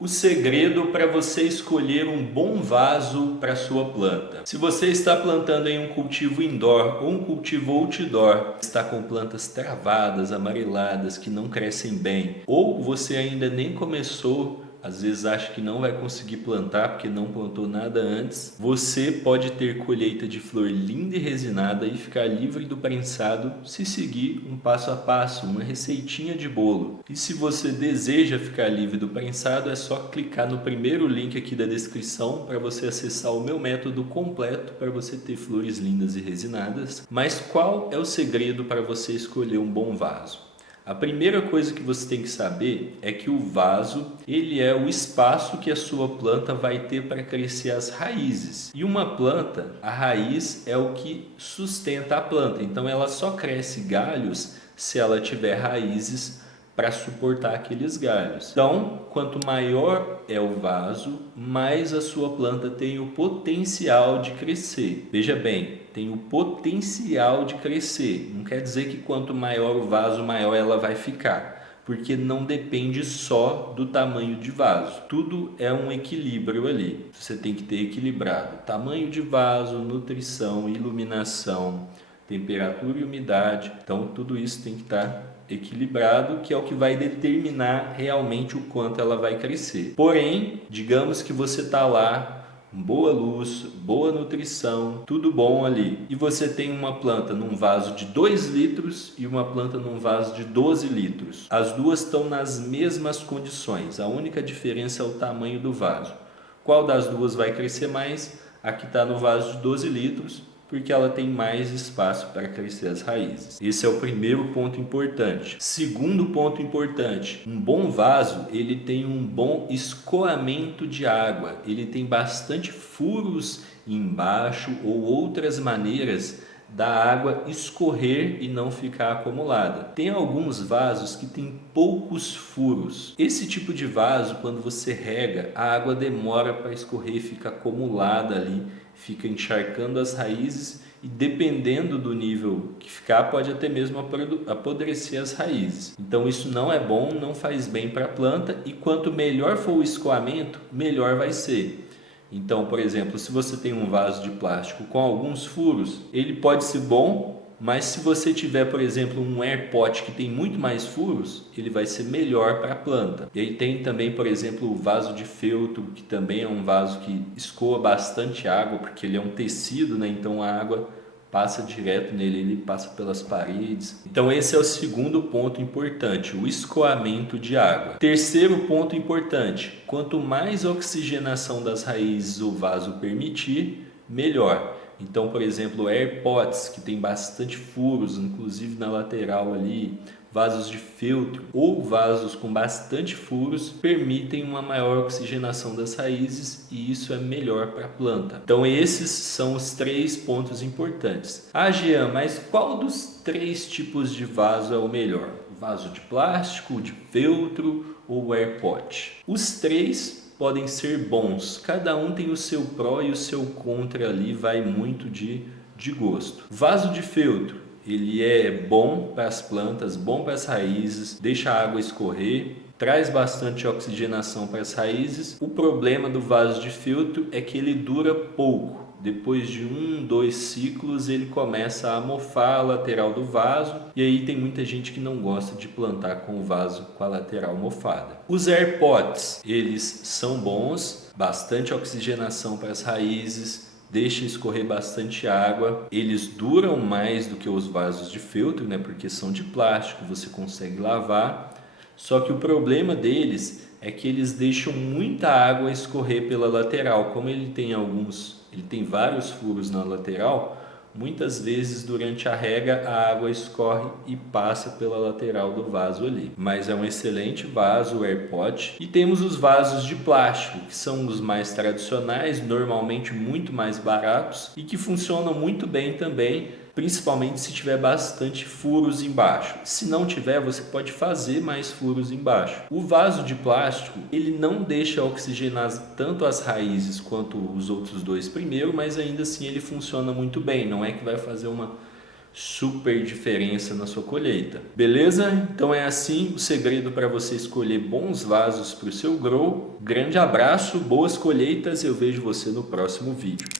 O segredo para você escolher um bom vaso para sua planta. Se você está plantando em um cultivo indoor ou um cultivo outdoor, está com plantas travadas, amareladas, que não crescem bem, ou você ainda nem começou, às vezes acha que não vai conseguir plantar porque não plantou nada antes, você pode ter colheita de flor linda e resinada e ficar livre do prensado se seguir um passo a passo, uma receitinha de bolo. E se você deseja ficar livre do prensado, é só clicar no primeiro link aqui da descrição para você acessar o meu método completo para você ter flores lindas e resinadas. Mas qual é o segredo para você escolher um bom vaso? A primeira coisa que você tem que saber é que o vaso, ele é o espaço que a sua planta vai ter para crescer as raízes. E uma planta, a raiz é o que sustenta a planta. Então ela só cresce galhos se ela tiver raízes para suportar aqueles galhos. Então, quanto maior é o vaso, mais a sua planta tem o potencial de crescer. Veja bem, tem o potencial de crescer. Não quer dizer que quanto maior o vaso, maior ela vai ficar, porque não depende só do tamanho de vaso. Tudo é um equilíbrio ali. Você tem que ter equilibrado tamanho de vaso, nutrição, iluminação, temperatura e umidade. Então, tudo isso tem que estar equilibrado, que é o que vai determinar realmente o quanto ela vai crescer. Porém, digamos que você está lá, boa luz, boa nutrição, tudo bom ali, e você tem uma planta num vaso de 2 litros e uma planta num vaso de 12 litros. As duas estão nas mesmas condições, a única diferença é o tamanho do vaso. Qual das duas vai crescer mais? A que está no vaso de 12 litros, porque ela tem mais espaço para crescer as raízes. Esse é o primeiro ponto importante. Segundo ponto importante, um bom vaso, ele tem um bom escoamento de água, ele tem bastante furos embaixo ou outras maneiras da água escorrer e não ficar acumulada. Tem alguns vasos que tem poucos furos. Esse tipo de vaso, quando você rega, a água demora para escorrer e fica acumulada ali, fica encharcando as raízes e dependendo do nível que ficar, pode até mesmo apodrecer as raízes. Então isso não é bom, não faz bem para a planta e quanto melhor for o escoamento, melhor vai ser. Então, por exemplo, se você tem um vaso de plástico com alguns furos, ele pode ser bom, mas se você tiver, por exemplo, um air pot que tem muito mais furos, ele vai ser melhor para a planta. E aí tem também, por exemplo, o vaso de feltro, que também é um vaso que escoa bastante água, porque ele é um tecido, né? Então a água passa direto nele, ele passa pelas paredes. Então esse é o segundo ponto importante, o escoamento de água. Terceiro ponto importante, quanto mais oxigenação das raízes o vaso permitir, melhor. Então, por exemplo, air pots, que tem bastante furos, inclusive na lateral ali, vasos de feltro ou vasos com bastante furos permitem uma maior oxigenação das raízes e isso é melhor para a planta. Então esses são os 3 pontos importantes. Ah, Jean, mas qual dos 3 tipos de vaso é o melhor? O vaso de plástico, o de feltro ou o air pot? Os 3 podem ser bons, cada um tem o seu pró e o seu contra ali, vai muito de gosto. Vaso de feltro, ele é bom para as plantas, bom para as raízes, deixa a água escorrer, traz bastante oxigenação para as raízes. O problema do vaso de feltro é que ele dura pouco. Depois de 2 ciclos ele começa a mofar a lateral do vaso e aí tem muita gente que não gosta de plantar com o vaso com a lateral mofada. Os air pots, eles são bons, bastante oxigenação para as raízes, deixa escorrer bastante água, eles duram mais do que os vasos de feltro, né? Porque são de plástico, você consegue lavar, só que o problema deles é que eles deixam muita água escorrer pela lateral, como ele tem vários furos na lateral, muitas vezes durante a rega a água escorre e passa pela lateral do vaso ali. Mas é um excelente vaso, o air pot. E temos os vasos de plástico, que são os mais tradicionais, normalmente muito mais baratos e que funcionam muito bem também, principalmente se tiver bastante furos embaixo. Se não tiver, você pode fazer mais furos embaixo. O vaso de plástico, ele não deixa oxigenar tanto as raízes quanto os outros 2 primeiro, mas ainda assim ele funciona muito bem. Não é que vai fazer uma super diferença na sua colheita. Beleza? Então é assim o segredo para você escolher bons vasos para o seu grow. Grande abraço, boas colheitas e eu vejo você no próximo vídeo.